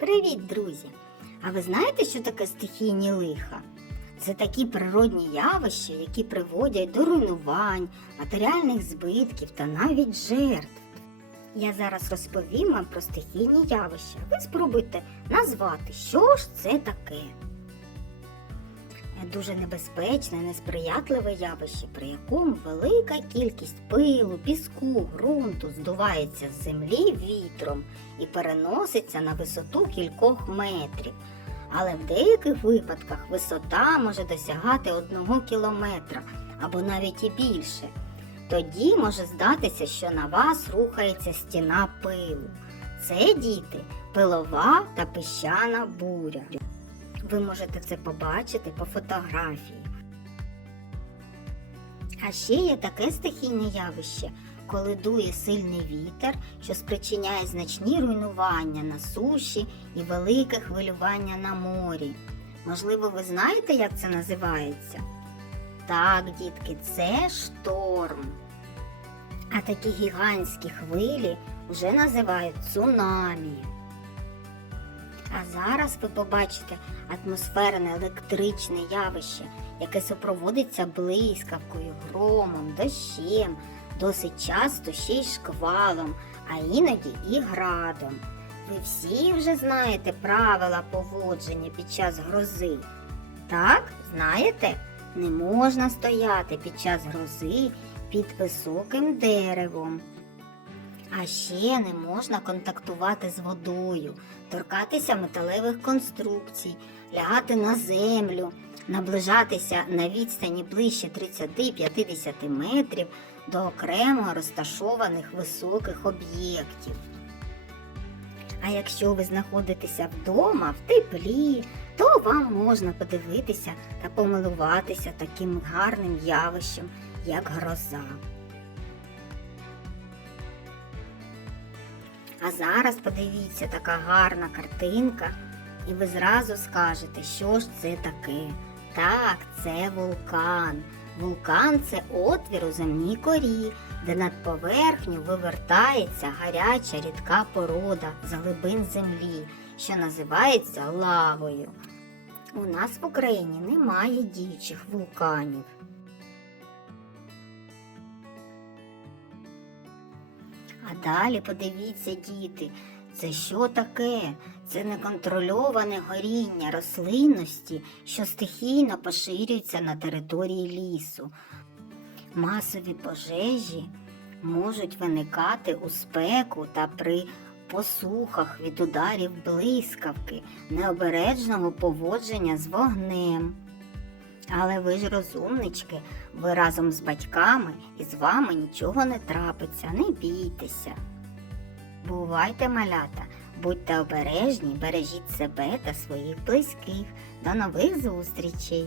Привіт, друзі! А ви знаєте, що таке стихійні лиха? Це такі природні явища, які приводять до руйнувань, матеріальних збитків та навіть жертв. Я зараз розповім вам про стихійні явища. Ви спробуйте назвати, що ж це таке. Дуже небезпечне, несприятливе явище, при якому велика кількість пилу, піску, ґрунту здувається з землі вітром і переноситься на висоту кількох метрів. Але в деяких випадках висота може досягати одного кілометра або навіть і більше. Тоді може здатися, що на вас рухається стіна пилу. Це діти, пилова та піщана буря. Ви можете це побачити по фотографії. А ще є таке стихійне явище, коли дує сильний вітер, що спричиняє значні руйнування на суші і велике хвилювання на морі. Можливо, ви знаєте, як це називається? Так, дітки, це шторм. А такі гігантські хвилі вже називають цунамі. А зараз ви побачите атмосферне електричне явище, яке супроводиться блискавкою, громом, дощем, досить часто ще й шквалом, а іноді і градом. Ви всі вже знаєте правила поводження під час грози. Так, знаєте, не можна стояти під час грози під високим деревом. А ще не можна контактувати з водою, торкатися металевих конструкцій, лягати на землю, наближатися на відстані ближче 30-50 метрів до окремо розташованих високих об'єктів. А якщо ви знаходитеся вдома в теплі, то вам можна подивитися та помилуватися таким гарним явищем, як гроза. А зараз подивіться така гарна картинка, і ви зразу скажете, що ж це таке. Так, це вулкан. Вулкан це отвір у земній корі, де над поверхню вивертається гаряча рідка порода з глибин землі, що називається лавою. У нас в Україні немає діючих вулканів. А далі подивіться, діти, це що таке? Це неконтрольоване горіння рослинності, що стихійно поширюється на території лісу. Масові пожежі можуть виникати у спеку та при посухах від ударів блискавки, необережного поводження з вогнем. Але ви ж розумнички, ви разом з батьками і з вами нічого не трапиться, не бійтеся. Бувайте, малята, будьте обережні, бережіть себе та своїх близьких. До нових зустрічей!